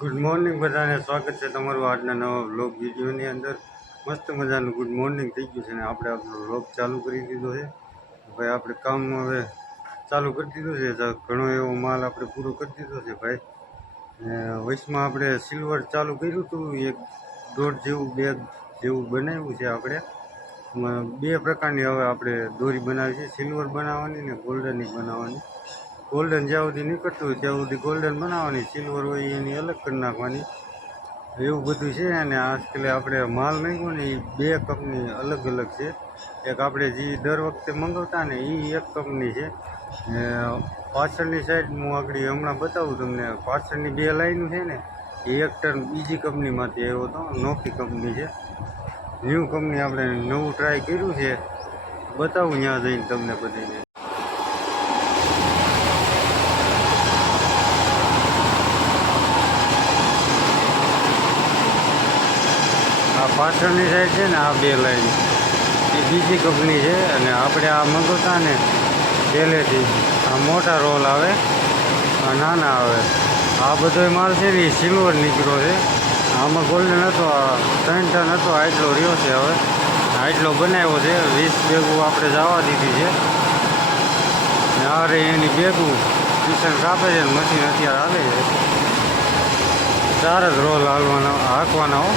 Good morning બધાને સ્વાગત છે તમારું આજના નવા વ્લોગ વિડીયોની અંદર. મસ્ત મજાનું ગુડ મોર્નિંગ થઈ ગયું છે ને આપણે આપણો વ્લોગ ચાલુ કરી દીધો છે. ભાઈ આપણે કામ હવે ચાલુ કરી દીધું છે તો ઘણો એવો માલ આપણે પૂરો કરી દીધો છે ભાઈ. વચમાં આપણે સિલ્વર ચાલુ કર્યું હતું, એક દોઢ જેવું બેગ જેવું બનાવ્યું છે આપણે. બે પ્રકારની હવે આપણે દોરી બનાવી છે, સિલ્વર બનાવવાની ને ગોલ્ડનની બનાવવાની. ગોલ્ડન જ્યાં સુધી નીકળતું હોય ત્યાં સુધી ગોલ્ડન બનાવવાની, સિલ્વર હોય એની અલગ કરી નાખવાની, એવું બધું છે. અને આજકાલે આપણે માલ નાખ્યો ને એ બે કંપની અલગ અલગ છે. એક આપણે જે દર વખતે મંગાવતા ને એ એક કંપની છે. પાછળની સાઈડ હું આગળ હમણાં બતાવું તમને, પાછળની બે લાઈન છે ને એ એક ટર્ન બીજી કંપનીમાંથી આવ્યો હતો, નોકી કંપની છે, ન્યૂ કંપની. આપણે નવું ટ્રાય કર્યું છે, બતાવું ત્યાં જઈને તમને બધાને. આ પાછળની સાઈડ છે ને આ બે લાઈન એ બીજી કંપની છે. અને આપણે આ મંગાવતા ને પહેલેથી આ મોટા રોલ આવે, આ નાના આવે. આ બધો માલ છે ને એ સિલ્વર નીકળ્યો છે. આમાં ગોલ્ડન હતો, આ 3 ટન હતો, આટલો રહ્યો છે. હવે આટલો બનાવ્યો છે, 20 બેગું આપણે જવા દીધી છે. આ રે એની બેગું કિચન કાપે છે, મશીન અત્યારે હાલે છે. 4 જ રોલ હાંકવાના હો.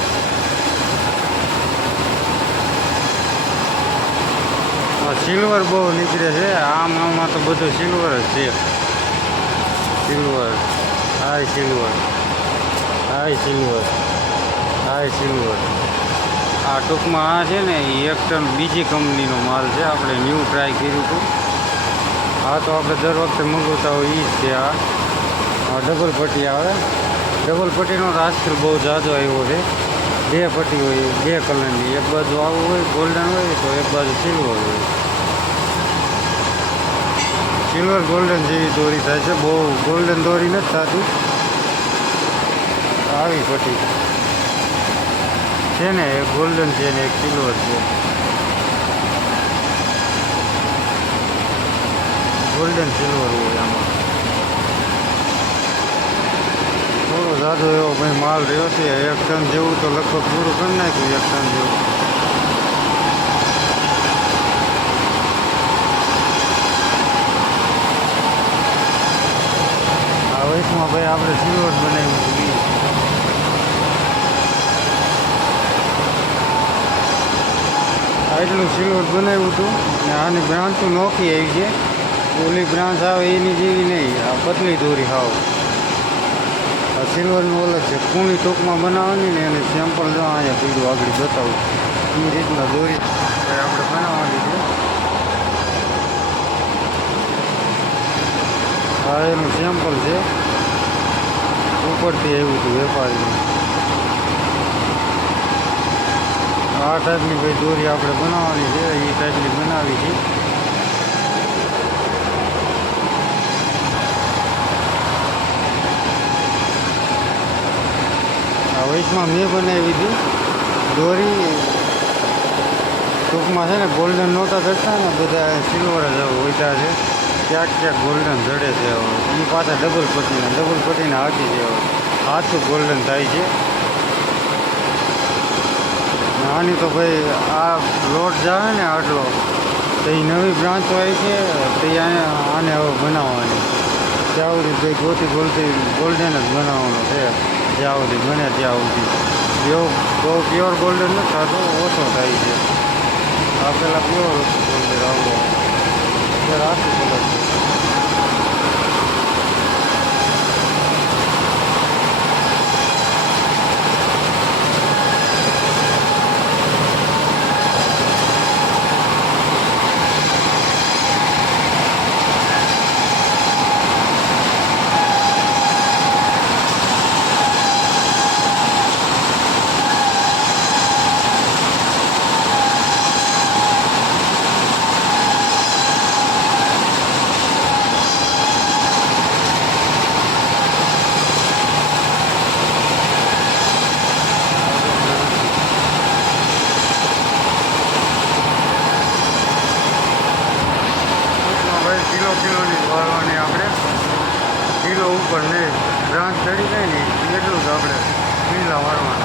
સિલ્વર બહુ નીકળે છે, આમાં તો બધું સિલ્વર જ છે. સિલ્વર, હાય સિલ્વર, હાય સિલ્વર, હાય સિલ્વર. આ ટૂંકમાં આ છે ને એ એક ટન બીજી કંપનીનો માલ છે, આપણે ન્યૂ ટ્રાય કર્યું હતું. આ તો આપણે દર વખતે મંગાવતા હોય એ જ છે. આ ડબલ પટ્ટી આવે, ડબલ પટ્ટીનો તો આજકાલ બહુ જાજો આવ્યો છે. બે પટ્ટી હોય, બે કલરની, એક બાજુ આવું હોય ગોલ્ડન હોય તો એક બાજુ સિલ્વર હોય. સિલ્વર ગોલ્ડન જેવી દોરી થાય છે, બહુ ગોલ્ડન દોરી નથી થતી. આવી પટ્ટી છે ને, એક ગોલ્ડન છે ને એક સિલ્વર છે. ગોલ્ડન સિલ્વર હોય આમાં. થોડો જાદો એવો ભાઈ માલ રહ્યો છે, 1 ટન જેવું તો લગભગ પૂરું કરી નાખ્યું, 1 ટન જેવું. આ વયસમાં ભાઈ આપણે સિલ્વર બનાવ્યું હતું. આટલું સિલ્વર બનાવ્યું હતું ને આની બ્રાન્ચ નોખી આવી છે. ઓલી બ્રાન્ચ આવે એની જેવી નહીં, આ પતલી દોરી હાવ. આ સિલ્વરનું અલગ છે, કૂણી ટૂંકમાં બનાવવાની ને એની સેમ્પલ જો અહીંયા પીડું આગળ બતાવું એ રીતના દોરી આપણે બનાવવાની છે. આ એનું સેમ્પલ છે, ઉપરથી આવ્યું હતું વેપારીનું. આ ટાઈપની ભાઈ દોરી આપણે બનાવવાની છે, એ ટાઈપની બનાવી છે. આ વયસમાં મેં બનાવી હતી દોરી. ટૂંકમાં છે ને ગોલ્ડન નહોતા જડતા ને, બધા સિલ્વર જ હોતા છે. ક્યાંક ક્યાંક ગોલ્ડન જડે છે. એ પાછા ડબલ પટ્ટીને હાકી છે. આછું ગોલ્ડન થાય છે. આની તો ભાઈ આ લોટ જાવે ને આટલો, તો એ નવી બ્રાન્ચો આવી છે, તો આને હવે બનાવવાની. ત્યાં સુધી ભાઈ ગોલ્ડન જ બનાવવાનો છે, જ્યાં સુધી બને ત્યાં સુધી. એવું બહુ પ્યોર ગોલ્ડન નથી થતો, ઓછો થાય છે. આ પેલા પ્યોર ગોલ્ડન આવો અત્યારે આખું કલર છે. આપણે લીલા વાળવાના